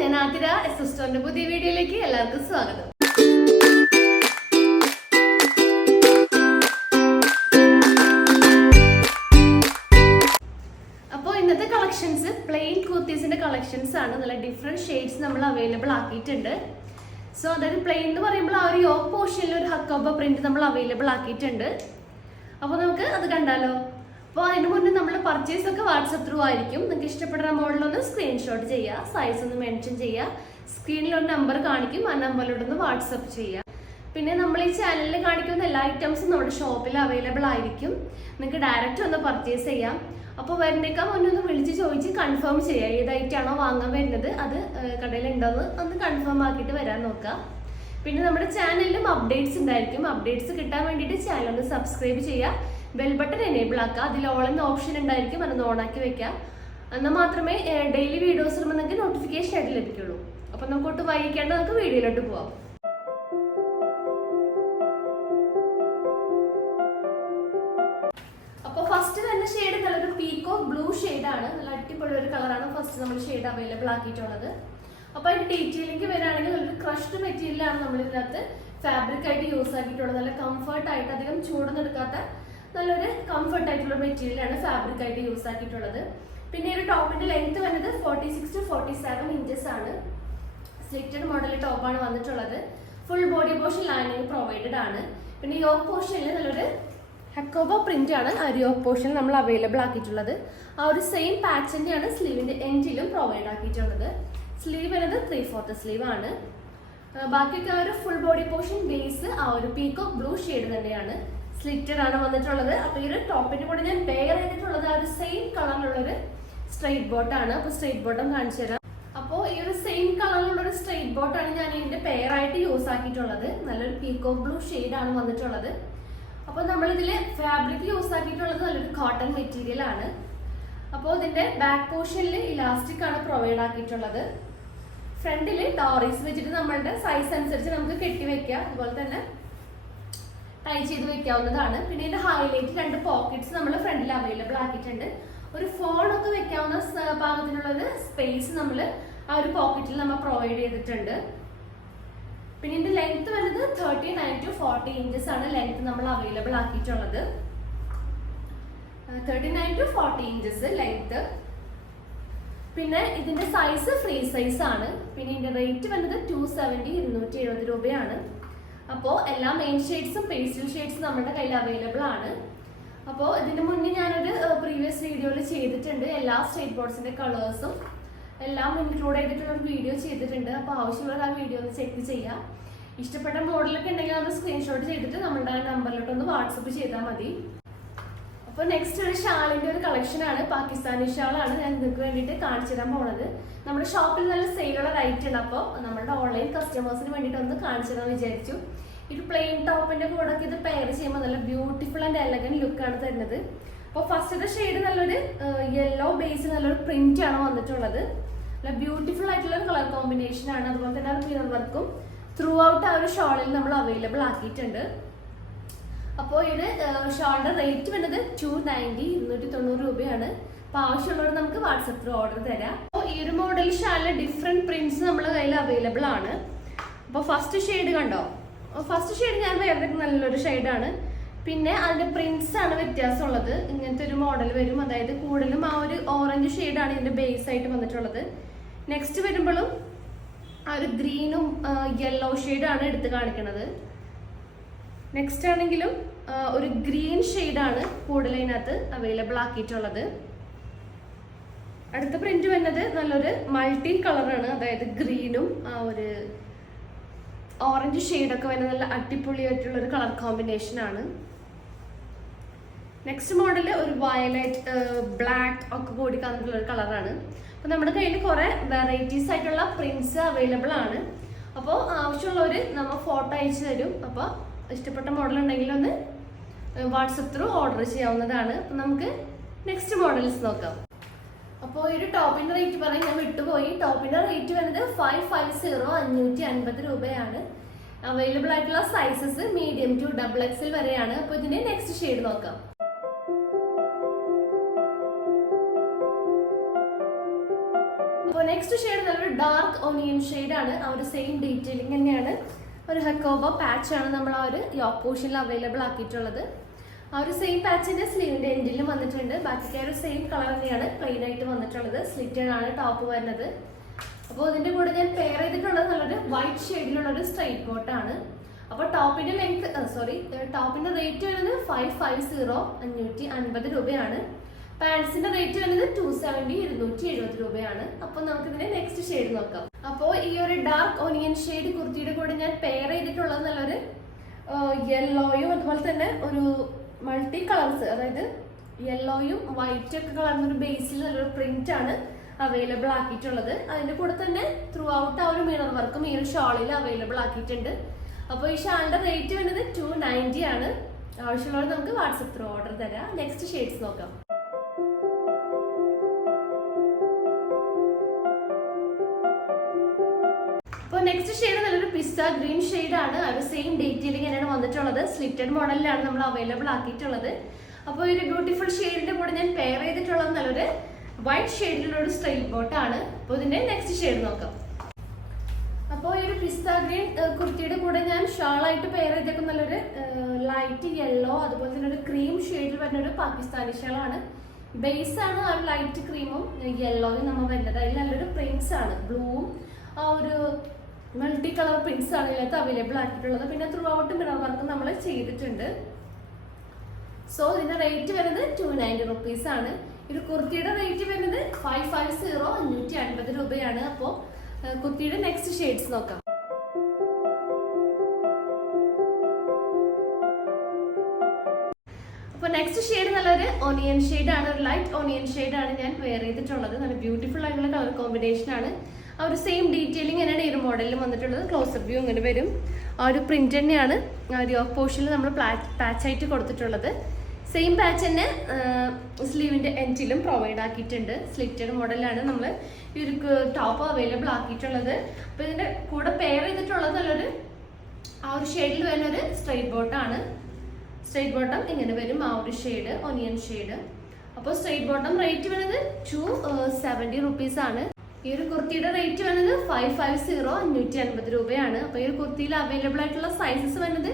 ഞാൻ ആതിര സിസ്റ്ററിന്റെ പുതിയ വീഡിയോയിലേക്ക് എല്ലാവർക്കും സ്വാഗതം. അപ്പോൾ ഇന്നത്തെ കളക്ഷൻസ് പ്ലെയിൻ കുർത്തീസിന്റെ കളക്ഷൻസ് ആണ്. നല്ല ഡിഫറെന്റ് ഷെയ്ഡ്സ് നമ്മൾ അവൈലബിൾ ആക്കിയിട്ടുണ്ട്. സോ അതായത് പ്ലെയിൻ എന്ന് പറയുമ്പോൾ ആ ഒരു യോക്ക് പോർഷനിൽ ഒരു ഹക്കോബ പ്രിന്റ് നമ്മൾ അവൈലബിൾ ആക്കിയിട്ടുണ്ട്. അപ്പോൾ നമുക്ക് അത് കണ്ടാലോ. അപ്പോൾ അതിന് മുന്നേ നമ്മൾ പർച്ചേസ് ഒക്കെ വാട്സപ്പ് ത്രൂ ആയിരിക്കും. നിങ്ങൾക്ക് ഇഷ്ടപ്പെടുന്ന മോഡലൊന്ന് സ്ക്രീൻഷോട്ട് ചെയ്യുക, സൈസ് ഒന്ന് മെൻഷൻ ചെയ്യുക, സ്ക്രീനിൽ ഒരു നമ്പർ കാണിക്കും, ആ നമ്പറിലോട്ടൊന്ന് വാട്സപ്പ് ചെയ്യുക. പിന്നെ നമ്മൾ ഈ ചാനലിൽ കാണിക്കുന്ന എല്ലാ ഐറ്റംസും നമ്മുടെ ഷോപ്പിൽ അവൈലബിൾ ആയിരിക്കും. നിങ്ങൾക്ക് ഡയറക്റ്റ് ഒന്ന് പർച്ചേസ് ചെയ്യാം. അപ്പോൾ വരുന്നേക്കാൾ മുന്നേ ഒന്ന് വിളിച്ച് ചോദിച്ച് കൺഫേം ചെയ്യുക ഏത് ഐറ്റാണോ വാങ്ങാൻ വരുന്നത് അത് കടയിൽ ഉണ്ടോയെന്ന് ഒന്ന് കൺഫേം ആക്കിയിട്ട് വരാൻ നോക്കുക. പിന്നെ നമ്മുടെ ചാനലിലും അപ്ഡേറ്റ്സ് ഉണ്ടായിരിക്കും. അപ്ഡേറ്റ്സ് കിട്ടാൻ വേണ്ടിയിട്ട് ചാനൽ ഒന്ന് സബ്സ്ക്രൈബ് ചെയ്യുക, ബെൽ ബട്ടൺ എനേബിൾ ആക്കുക, അതിൽ ഓൾ എന്ന ഓപ്ഷൻ ഉണ്ടായിരിക്കും, അതൊന്ന് ഓണാക്കി വെക്കുക. എന്നാൽ മാത്രമേ ഡെയിലി വീഡിയോസ് ഇടുമ്പോൾ നിങ്ങൾക്ക് നോട്ടിഫിക്കേഷൻ ആയിട്ട് ലഭിക്കുള്ളൂ. അപ്പം നമുക്കൊട്ട് വൈകിക്കേണ്ട, നമുക്ക് വീഡിയോയിലോട്ട് പോവാം. അപ്പോൾ ഫസ്റ്റ് തന്നെ ഷെയ്ഡ് നല്ലൊരു പീക്കോ ബ്ലൂ ഷെയ്ഡാണ്. നല്ല അടിപൊളി ഒരു കളറാണ് ഫസ്റ്റ് നമ്മൾ ഷെയ്ഡ് അവൈലബിൾ ആക്കിയിട്ടുള്ളത്. അപ്പോൾ അതിന്റെ ഡീറ്റെയിലിംഗ് വരികയാണെങ്കിൽ നല്ലൊരു ക്രഷ്ഡ് മെറ്റീരിയലാണ് നമ്മൾ ഇതിനകത്ത് ഫാബ്രിക് ആയിട്ട് യൂസ് ആക്കിയിട്ടുള്ളത്. നല്ല കംഫർട്ട് ആയിട്ട്, അധികം ചൂടൊന്നും എടുക്കാത്ത നല്ലൊരു കംഫർട്ട് ആയിട്ടുള്ള മെറ്റീരിയലാണ് ഫാബ്രിക് ആയിട്ട് യൂസ് ആക്കിയിട്ടുള്ളത്. പിന്നെ ഒരു ടോപ്പിന്റെ ലെങ്ത് വരുന്നത് 46 to 47 ഇഞ്ചസ് ആണ്. സ്ലിറ്റഡ് മോഡൽ ടോപ്പാണ് വന്നിട്ടുള്ളത്. Full body portion lining provided ആണ്. പിന്നെ യോക്ക് പോർഷനിൽ നല്ലൊരു ഹക്കോബ പ്രിന്റ് ആണ് ആ ഒരു യോക്ക് പോർഷൻ നമ്മൾ അവൈലബിൾ ആക്കിയിട്ടുള്ളത്. ആ ഒരു സെയിം പാച്ചിന്റെയാണ് സ്ലീവിന്റെ എൻഡിലും പ്രൊവൈഡ് ആക്കിയിട്ടുള്ളത്. സ്ലീവ് വരുന്നത് 3/4 സ്ലീവ് ആണ്. ബാക്കിയൊക്കെ ആ ഒരു ഫുൾ ബോഡി പോർഷൻ ബേസ് ആ ഒരു പീക്കോ ബ്ലൂ ഷെയ്ഡ് തന്നെയാണ്. സ്ലിറ്റഡ് ആണ് വന്നിട്ടുള്ളത്. അപ്പൊ ഈ ഒരു ടോപ്പിന്റെ കൂടെ ഞാൻ പെയർ ചെയ്തിട്ടുള്ളത് ആ ഒരു സെയിം കളറിലുള്ളൊരു സ്ട്രെയിറ്റ് ബോട്ടാണ്. അപ്പൊ സ്ട്രെയിറ്റ് ബോട്ടം കാണിച്ചു തരാം. അപ്പോൾ ഈ ഒരു സെയിം കളറിലുള്ള ഒരു സ്ട്രെയിറ്റ് ബോട്ടാണ് ഞാൻ ഇതിന്റെ പെയർ ആയിട്ട് യൂസ് ആക്കിയിട്ടുള്ളത്. നല്ലൊരു പീക്കോ ബ്ലൂ ഷെയ്ഡ് ആണ് വന്നിട്ടുള്ളത്. അപ്പൊ നമ്മൾ ഇതില് ഫാബ്രിക് യൂസ് ആക്കിയിട്ടുള്ളത് നല്ലൊരു കോട്ടൺ മെറ്റീരിയൽ ആണ്. അപ്പോൾ ഇതിന്റെ ബാക്ക് പോർഷനിൽ ഇലാസ്റ്റിക് ആണ് പ്രൊവൈഡ് ആക്കിയിട്ടുള്ളത്. ഫ്രണ്ടില് ഡോറീസ് വെച്ചിട്ട് നമ്മളുടെ സൈസ് അനുസരിച്ച് നമുക്ക് കെട്ടി വെക്കാം, അതുപോലെ തന്നെ ടൈ ചെയ്ത് വെക്കാവുന്നതാണ്. പിന്നെ ഇതിന്റെ ഹൈലൈറ്റ് 2 പോക്കറ്റ്സ് നമ്മൾ ഫ്രണ്ടിൽ അവൈലബിൾ ആക്കിയിട്ടുണ്ട്. ഒരു ഫോണൊക്കെ വെക്കാവുന്ന പാകത്തിനുള്ള ഒരു സ്പേസ് നമ്മൾ ആ ഒരു പോക്കറ്റിൽ നമ്മൾ പ്രൊവൈഡ് ചെയ്തിട്ടുണ്ട്. പിന്നെ ഇതിന്റെ ലെങ്ത് വരുന്നത് 39 to 40 ഇഞ്ചസ് ആണ് ലെങ്ത് നമ്മൾ അവൈലബിൾ ആക്കിയിട്ടുള്ളത്. 39 to 40 inches length. പിന്നെ ഇതിന്റെ സൈസ് ഫ്രീ സൈസ് ആണ്. പിന്നെ ഇതിന്റെ റേറ്റ് വരുന്നത് 270 രൂപയാണ്. അപ്പോൾ എല്ലാ മെയിൻ ഷെയ്ഡ്സും പേസ്റ്റൽ ഷെയ്ഡ്സും നമ്മുടെ കയ്യിൽ അവൈലബിൾ ആണ്. അപ്പോൾ ഇതിന് മുന്നേ ഞാനൊരു പ്രീവിയസ് വീഡിയോയിൽ ചെയ്തിട്ടുണ്ട്. എല്ലാ സ്റ്റേറ്റ് ബോർഡ്സിന്റെ കളേഴ്സും എല്ലാം ഇൻക്ലൂഡ് ചെയ്തിട്ടുള്ള ഒരു വീഡിയോ ചെയ്തിട്ടുണ്ട്. അപ്പോൾ ആവശ്യമുള്ള ആ വീഡിയോ ഒന്ന് ചെക്ക് ചെയ്യാം. ഇഷ്ടപ്പെട്ട മോഡലൊക്കെ ഉണ്ടെങ്കിൽ അത് സ്ക്രീൻഷോട്ട് ചെയ്തിട്ട് നമ്മുടെ ആ നമ്പറിലോട്ട് ഒന്ന് വാട്സപ്പ് ചെയ്താൽ മതി. അപ്പോൾ നെക്സ്റ്റ് ഒരു ഷാളിന്റെ ഒരു കളക്ഷൻ ആണ്. പാകിസ്ഥാനി ഷാളാണ് ഞാൻ നിങ്ങൾക്ക് വേണ്ടിയിട്ട് കാണിച്ചു തരാൻ പോണത്. നമ്മുടെ ഷോപ്പിൽ നല്ല സെയിലുള്ള റൈറ്റ് ഉണ്ട്. അപ്പോൾ നമ്മുടെ ഓൺലൈൻ കസ്റ്റമേഴ്സിന് വേണ്ടിയിട്ട് ഒന്ന് കാണിച്ചു തരാമെന്ന് വിചാരിച്ചു. ഈ ഒരു പ്ലെയിൻ ടോപ്പിന്റെ കൂടെ ഒക്കെ ഇത് പെയർ ചെയ്യുമ്പോൾ നല്ല ബ്യൂട്ടിഫുൾ ആൻഡ് എലഗന്റ് ലുക്കാണ് തരുന്നത്. അപ്പോൾ ഫസ്റ്റത്തെ ഷെയ്ഡ് നല്ലൊരു യെല്ലോ ബേസ് നല്ലൊരു പ്രിന്റ് ആണ് വന്നിട്ടുള്ളത്. നല്ല ബ്യൂട്ടിഫുൾ ആയിട്ടുള്ള ഒരു കളർ കോമ്പിനേഷൻ ആണ്. അതുപോലെ തന്നെ മിറർ വർക്കും ത്രൂ ഔട്ട് ആ ഒരു ഷോളിൽ നമ്മൾ അവൈലബിൾ ആക്കിയിട്ടുണ്ട്. അപ്പോൾ ഇത് ഷോളിന്റെ റേറ്റ് വരുന്നത് 290 രൂപയാണ്. അപ്പോൾ ആവശ്യമുള്ളവർ നമുക്ക് വാട്സപ്പ് ത്രൂ ഓർഡർ തരാം. അപ്പോൾ ഈ ഒരു മോഡൽ ഷാളിലെ ഡിഫറെന്റ് പ്രിന്റ്സ് നമ്മുടെ കയ്യിൽ അവൈലബിൾ ആണ്. അപ്പോൾ ഫസ്റ്റ് ഷെയ്ഡ് കണ്ടോ, ഫസ്റ്റ് ഷെയ്ഡ് ഞാൻ വേറെ നല്ലൊരു ഷെയ്ഡാണ്. പിന്നെ അതിന്റെ പ്രിന്റ്സ് ആണ് വ്യത്യാസമുള്ളത്. ഇങ്ങനത്തെ ഒരു മോഡൽ വരും, അതായത് കൂടുതലും ആ ഒരു ഓറഞ്ച് ഷെയ്ഡാണ് ഇതിന്റെ ബേസ് ആയിട്ട് വന്നിട്ടുള്ളത്. നെക്സ്റ്റ് വരുമ്പോഴും ആ ഒരു ഗ്രീനും യെല്ലോ ഷെയ്ഡാണ് എടുത്ത് കാണിക്കുന്നത്. നെക്സ്റ്റ് ആണെങ്കിലും ഒരു ഗ്രീൻ ഷെയ്ഡാണ് കൂടുതൽ അതിനകത്ത് അവൈലബിൾ ആക്കിയിട്ടുള്ളത്. അടുത്ത പ്രിന്റ് വരുന്നത് നല്ലൊരു മൾട്ടി കളറാണ്, അതായത് ഗ്രീനും ആ ഒരു ഓറഞ്ച് ഷെയ്ഡൊക്കെ വരുന്ന നല്ല അടിപൊളിയായിട്ടുള്ള ഒരു കളർ കോമ്പിനേഷൻ ആണ്. നെക്സ്റ്റ് മോഡൽ ഒരു വയലറ്റ് ബ്ലാക്ക് ഒക്കെ കൂടി കണ്ടിട്ടുള്ള ഒരു കളറാണ്. അപ്പോൾ നമ്മുടെ കയ്യിൽ കുറെ വെറൈറ്റീസ് ആയിട്ടുള്ള പ്രിന്റ്സ് അവൈലബിൾ ആണ്. അപ്പോൾ ആവശ്യമുള്ളവർ നമ്മൾ ഫോട്ടോ അയച്ചു തരും. അപ്പോൾ ഇഷ്ടപ്പെട്ട മോഡൽ ഉണ്ടെങ്കിൽ ഒന്ന് വാട്സപ്പ് ത്രൂ ഓർഡർ ചെയ്യാവുന്നതാണ്. അപ്പം നമുക്ക് നെക്സ്റ്റ് മോഡൽസ് നോക്കാം. അപ്പോൾ ഈ ഒരു ടോപ്പിന്റെ റേറ്റ് പറയാൻ ഞാൻ വിട്ടുപോയി. ടോപ്പിന്റെ റേറ്റ് വരുന്നത് 550 രൂപയാണ്. അവൈലബിൾ ആയിട്ടുള്ള സൈസസ് മീഡിയം ടു XXL വരെയാണ്. അപ്പോൾ ഇതിന്റെ നെക്സ്റ്റ് ഷെയ്ഡ് നോക്കാം. നെക്സ്റ്റ് ഷെയ്ഡ് നല്ലൊരു ഡാർക്ക് ഓണിയൻ ഷെയ്ഡാണ്. ആ ഒരു സെയിം ഡീറ്റെയിലിംഗ് തന്നെയാണ്. ഒരു ഹക്കോബ പാച്ചാണ് നമ്മൾ ആ ഒരു യോക്ക് പോർഷനിൽ അവൈലബിൾ ആക്കിയിട്ടുള്ളത്. ആ ഒരു സെയിം പാച്ചിന്റെ സ്ലീവിന്റെ എൻഡിലും വന്നിട്ടുണ്ട്. ബാക്കിക്ക് ഒരു സെയിം കളർ തന്നെയാണ് പ്ലെയിൻ ആയിട്ട് വന്നിട്ടുള്ളത്. സ്ലിറ്റഡ് ആണ് ടോപ്പ് വരുന്നത്. അപ്പോൾ ഇതിന്റെ കൂടെ ഞാൻ പെയർ ചെയ്തിട്ടുള്ളത് നല്ലൊരു വൈറ്റ് ഷെയ്ഡിലുള്ള ഒരു സ്ട്രൈറ്റ് കോട്ടാണ്. അപ്പോൾ ടോപ്പിന്റെ ടോപ്പിന്റെ റേറ്റ് വരുന്നത് 550 550 രൂപയാണ്. പാൻസിന്റെ റേറ്റ് വരുന്നത് 270 270 രൂപയാണ്. അപ്പോൾ നമുക്ക് ഇതിന്റെ നെക്സ്റ്റ് ഷെയ്ഡ് നോക്കാം. അപ്പോൾ ഈ ഒരു ഡാർക്ക് ഓണിയൻ ഷെയ്ഡ് കുർത്തിയുടെ കൂടെ ഞാൻ പെയർ ചെയ്തിട്ടുള്ളത് നല്ലൊരു യെല്ലോയും അതുപോലെ തന്നെ ഒരു മൾട്ടി കളേഴ്സ്, അതായത് യെല്ലോയും വൈറ്റും ഒക്കെ കളർന്ന ഒരു ബേസിൽ നല്ലൊരു പ്രിന്റ് ആണ് അവൈലബിൾ ആക്കിയിട്ടുള്ളത്. അതിന്റെ കൂടെ തന്നെ ത്രൂ ഔട്ട് ആ ഒരു മിറർ വർക്കും ഈ ഒരു ഷാളിൽ അവൈലബിൾ ആക്കിയിട്ടുണ്ട്. അപ്പോൾ ഈ ഷാളിന്റെ റേറ്റ് വരുന്നത് 290 ആണ്. ആവശ്യമുള്ളത് നമുക്ക് വാട്സപ്പ് ത്രൂ ഓർഡർ തരാം. നെക്സ്റ്റ് ഷെയ്ഡ്സ് നോക്കാം. അപ്പോൾ നെക്സ്റ്റ് ഷെയ്ഡ് നല്ലൊരു പിസ്ത ഗ്രീൻ ഷെയ്ഡാണ്. അത് സെയിം ഡീറ്റെയിലിംഗ് തന്നെയാണ് വന്നിട്ടുള്ളത്. സ്ലിറ്റഡ് മോഡലിലാണ് നമ്മൾ അവൈലബിൾ ആക്കിയിട്ടുള്ളത്. അപ്പോൾ ഒരു ബ്യൂട്ടിഫുൾ ഷെയ്ഡിന്റെ കൂടെ ഞാൻ പെയർ ചെയ്തിട്ടുള്ളത് നല്ലൊരു വൈറ്റ് ഷെയ്ഡിലുള്ള ഒരു സ്ട്രെയിറ്റ് ബോട്ടാണ്. അപ്പോൾ ഇതിന്റെ നെക്സ്റ്റ് ഷെയ്ഡ് നോക്കാം. അപ്പോൾ ഈ ഒരു പിസ്ത ഗ്രീൻ കുർത്തിയുടെ കൂടെ ഞാൻ ഷാളായിട്ട് പെയർ ചെയ്തേക്കും നല്ലൊരു ലൈറ്റ് യെല്ലോ അതുപോലെ തന്നെ ഒരു ക്രീം ഷെയ്ഡിൽ വരുന്ന ഒരു പാകിസ്ഥാനി ഷാളാണ്. ബേസ് ആണ് ആ ഒരു ലൈറ്റ് ക്രീമും യെല്ലോയും നമ്മൾ വരുന്നത്. അതിൽ നല്ലൊരു പ്രിന്റ്സ് ആണ്, ബ്ലൂവും ആ ഒരു മൾട്ടി കളർ പ്രിന്റ്സ് ആണ് ഇതിനകത്ത് അവൈലബിൾ ആക്കിയിട്ടുള്ളത്. പിന്നെ ത്രൂ ഔട്ട് മിറർ വർക്ക് നമ്മൾ ചെയ്തിട്ടുണ്ട്. സോ ഇതിന്റെ റേറ്റ് വരുന്നത് 290 റുപ്പീസ് ആണ്. ഒരു കുർത്തിയുടെ റേറ്റ് വരുന്നത് 550 550 രൂപയാണ്. അപ്പോൾ കുർത്തിയുടെ നെക്സ്റ്റ് ഷെയ്ഡ്സ് നോക്കാം. അപ്പോൾ നെക്സ്റ്റ് ഷെയ്ഡ് നല്ലൊരു ഓണിയൻ ഷെയ്ഡാണ്, ഒരു ലൈറ്റ് ഓണിയൻ ഷെയ്ഡാണ് ഞാൻ വെയർ ചെയ്തിട്ടുള്ളത്. നല്ല ബ്യൂട്ടിഫുൾ ആയിട്ടുള്ള കളർ കോമ്പിനേഷൻ ആണ്. ആ ഒരു സെയിം ഡീറ്റെയിലിംഗ് തന്നെയാണ് ഈ ഒരു മോഡലിൽ വന്നിട്ടുള്ളത്. ക്ലോസപ്പ് വ്യൂ ഇങ്ങനെ വരും. ആ ഒരു പ്രിന്റ് തന്നെയാണ് ആ ഒരു യോക്ക് പോർഷനിൽ നമ്മൾ പാച്ചായിട്ട് കൊടുത്തിട്ടുള്ളത്. സെയിം പാച്ച് തന്നെ സ്ലീവിന്റെ എൻഡിലും പ്രൊവൈഡ് ആക്കിയിട്ടുണ്ട്. സ്ലിറ്റഡ് മോഡലാണ് നമ്മൾ ഈ ഒരു ടോപ്പ് അവൈലബിൾ ആക്കിയിട്ടുള്ളത്. അപ്പോൾ ഇതിന്റെ കൂടെ പെയർ ചെയ്തിട്ടുള്ളത് നല്ലൊരു ആ ഒരു ഷെയ്ഡിൽ വരുന്ന ഒരു സ്ട്രൈറ്റ് ബോട്ടാണ്. സ്ട്രൈറ്റ് ബോട്ടം ഇങ്ങനെ വരും, ആ ഒരു ഷെയ്ഡ് ഓണിയൻ ഷെയ്ഡ്. അപ്പോൾ സ്ട്രൈറ്റ് ബോട്ടം റേറ്റ് വരുന്നത് 270 റുപ്പീസ് ആണ്. ഈ ഒരു കുർത്തിയുടെ റേറ്റ് വരുന്നത് 550 550 രൂപയാണ്. അപ്പോൾ ഈ ഒരു കുർത്തിയിൽ അവൈലബിൾ ആയിട്ടുള്ള സൈസസ് വരുന്നത്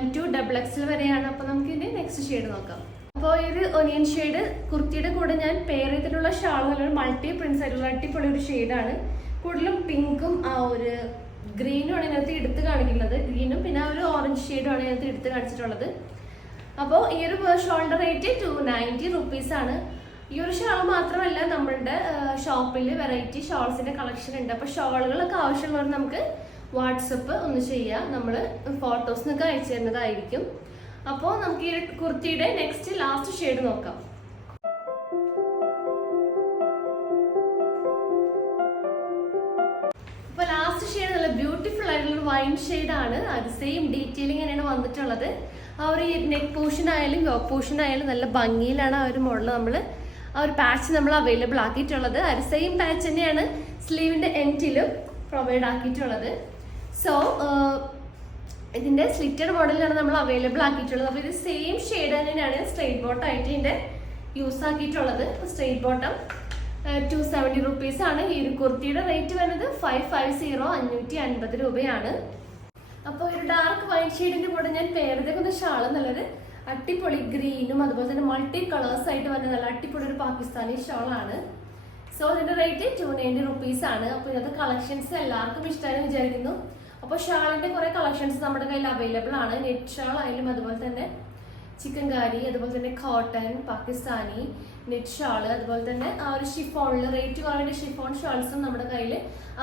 M2 XXL വരെയാണ്. അപ്പോൾ നമുക്ക് ഇതിന്റെ നെക്സ്റ്റ് ഷെയ്ഡ് നോക്കാം. അപ്പോൾ ഈ ഒരു ഒനിയൻ ഷെയ്ഡ് കുർത്തിയുടെ കൂടെ ഞാൻ പെയർ ചെയ്തിട്ടുള്ള ഷാൾ നല്ലൊരു മൾട്ടി പ്രിന്റ്സ് ആയിട്ടുള്ള അടിപൊളി ഒരു ഷെയ്ഡാണ്. കൂടുതലും പിങ്കും ആ ഒരു ഗ്രീനും ആണ് ഇതിനകത്ത് എടുത്ത് കാണിക്കുന്നത്. ഗ്രീനും പിന്നെ ആ ഒരു ഓറഞ്ച് ഷെയ്ഡും ആണ് ഇതിനകത്ത് എടുത്ത് കാണിച്ചിട്ടുള്ളത്. അപ്പോൾ ഈ ഒരു ഷോളിന്റെ റേറ്റ് 290 റുപ്പീസ് ആണ്. ഈ ഒരു ഷാൾ മാത്രമല്ല, നമ്മളുടെ ഷോപ്പിൽ വെറൈറ്റി ഷോൾസിന്റെ കളക്ഷൻ ഉണ്ട്. അപ്പോൾ ഷോളുകളൊക്കെ ആവശ്യമുള്ളവർ നമുക്ക് വാട്സപ്പ് ഒന്ന് ചെയ്യാം, നമ്മൾ ഫോട്ടോസിനൊക്കെ അയച്ചു തരുന്നതായിരിക്കും. അപ്പോൾ നമുക്ക് ഈ കുർത്തിയുടെ നെക്സ്റ്റ് ലാസ്റ്റ് ഷെയ്ഡ് നോക്കാം. അപ്പോൾ ലാസ്റ്റ് ഷെയ്ഡ് നല്ല ബ്യൂട്ടിഫുൾ ആയിട്ടുള്ള വൈൻ ഷെയ്ഡാണ്. അത് സെയിം ഡീറ്റെയിലിംഗ് തന്നെയാണ് വന്നിട്ടുള്ളത്. ആ ഒരു നെക്ക് പോർഷൻ ആയാലും യോക്ക് പോർഷൻ ആയാലും നല്ല ഭംഗിയിലാണ് ആ ഒരു മോഡൽ നമ്മൾ ആ ഒരു പാച്ച് നമ്മൾ അവൈലബിൾ ആക്കിയിട്ടുള്ളത്. ആ ഒരു സെയിം പാച്ച് തന്നെയാണ് സ്ലീവിന്റെ എൻഡിലും പ്രൊവൈഡ് ആക്കിയിട്ടുള്ളത്. സോ ഇതിന്റെ സ്ലിറ്റഡ് മോഡലിലാണ് നമ്മൾ അവൈലബിൾ ആക്കിയിട്ടുള്ളത്. അപ്പോൾ ഇത് സെയിം ഷെയ്ഡ് തന്നെയാണ് സ്ട്രെയിറ്റ് ബോട്ടം ആയിട്ട് ഇതിന്റെ യൂസ് ആക്കിയിട്ടുള്ളത്. സ്ട്രെയിറ്റ് ബോട്ടം 270 റുപ്പീസ് ആണ്. ഈ ഒരു കുർത്തിയുടെ റേറ്റ് വരുന്നത് 550 550 രൂപയാണ്. അപ്പോൾ ഒരു ഡാർക്ക് വൈറ്റ് ഷെയ്ഡിന്റെ കൂടെ ഞാൻ പെയർ ചെയ്തേക്കുന്ന ഷാള് നല്ലൊരു അടിപൊളി ഗ്രീനും അതുപോലെ തന്നെ മൾട്ടി കളേഴ്സ് ആയിട്ട് വരുന്ന നല്ല അടിപൊളി ഒരു പാകിസ്ഥാനി ഷാളാണ്. സോ ഇതിന്റെ റേറ്റ് 290 റുപ്പീസ് ആണ്. അപ്പോൾ ഇന്നത്തെ കളക്ഷൻസ് എല്ലാവർക്കും ഇഷ്ടമായെന്ന് വിചാരിക്കുന്നു. അപ്പോൾ ഷാളിന്റെ കുറെ കളക്ഷൻസ് നമ്മുടെ കയ്യിൽ അവൈലബിൾ ആണ്. നെറ്റ് ഷാൾ ആയാലും അതുപോലെ തന്നെ ചിക്കൻ കാരി, അതുപോലെ തന്നെ കോട്ടൺ പാകിസ്ഥാനി നെറ്റ് ഷാള്, അതുപോലെ തന്നെ ആ ഒരു ഷിഫോണിൽ റേറ്റ് കുറവിന്റെ ഷിഫോൺ ഷാൾസും നമ്മുടെ കയ്യിൽ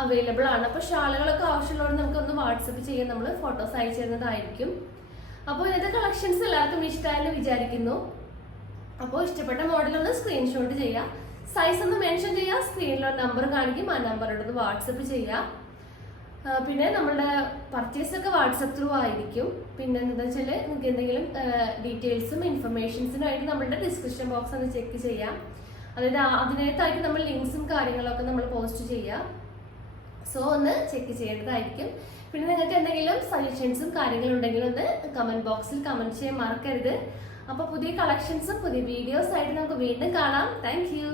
അവൈലബിൾ ആണ്. അപ്പോൾ ഷാളുകളൊക്കെ ആവശ്യമുള്ളവർ നമുക്കൊന്ന് വാട്സപ്പ് ചെയ്യാൻ നമ്മൾ ഫോട്ടോസ് അയച്ചു തരുന്നതായിരിക്കും. അപ്പോൾ ഇന്നത്തെ കളക്ഷൻസ് എല്ലാവർക്കും ഇഷ്ടമായെന്ന് വിചാരിക്കുന്നു. അപ്പോൾ ഇഷ്ടപ്പെട്ട മോഡൽ ഒന്ന് സ്ക്രീൻഷോട്ട് ചെയ്യുക, സൈസ് ഒന്ന് മെൻഷൻ ചെയ്യുക, സ്ക്രീനിൽ ഒരു നമ്പർ കാണിക്കും, ആ നമ്പറോട് വാട്സപ്പ് ചെയ്യുക. പിന്നെ നമ്മളുടെ പർച്ചേസ് ഒക്കെ വാട്സപ്പ് ത്രൂ ആയിരിക്കും. പിന്നെ എന്താ വെച്ചാൽ നിങ്ങൾക്ക് എന്തെങ്കിലും ഡീറ്റെയിൽസും ഇൻഫർമേഷൻസിനുമായിട്ട് നമ്മളുടെ ഡിസ്ക്രിപ്ഷൻ ബോക്സ് ഒന്ന് ചെക്ക് ചെയ്യാം. അതായത് അതിനകത്തായിട്ട് നമ്മൾ ലിങ്ക്സും കാര്യങ്ങളൊക്കെ നമ്മൾ പോസ്റ്റ് ചെയ്യാം. സോ ഒന്ന് ചെക്ക് ചെയ്യേണ്ടതായിരിക്കും. പിന്നെ നിങ്ങൾക്ക് എന്തെങ്കിലും സജഷൻസും കാര്യങ്ങളും ഉണ്ടെങ്കിൽ ഒന്ന് കമന്റ് ബോക്സിൽ കമന്റ് ചെയ്യാൻ മറക്കരുത്. അപ്പോൾ പുതിയ കളക്ഷൻസും പുതിയ വീഡിയോസ് ആയിട്ട് നമുക്ക് വീണ്ടും കാണാം. Thank you.